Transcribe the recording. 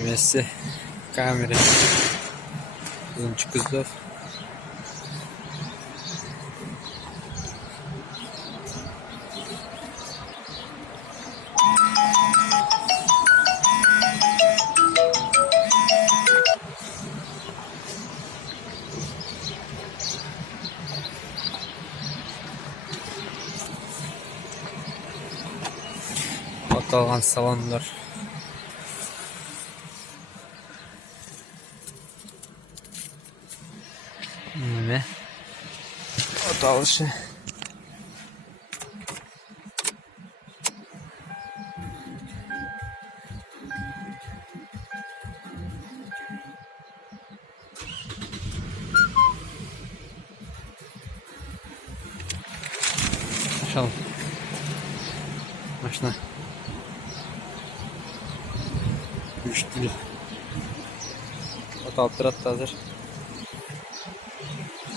Burası kamera. Uzunçuk kızlar. Atalgan salonlar. Ne? Atalışı. Açalım. Başla. Müşteri. Ot altı hazır.